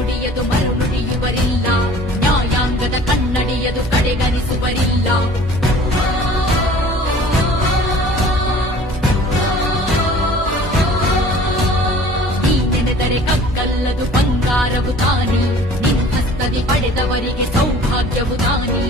ನುಡಿಯದು ಮರುನುಡಿಯುವರಿಲ್ಲ, ನ್ಯಾಯಾಂಗದ ಕನ್ನಡಿಯದು ಕಡೆಗಣಿಸುವರಿಲ್ಲ. ನೀ ನೆನೆದರೆ ಕಗ್ಗಲ್ಲದು ಬಂಗಾರವು ತಾನೆ, ನಿನ್ನಸ್ತದಿ ಪಡೆದವರಿಗೆ ಸೌಭಾಗ್ಯವು ತಾನೆ.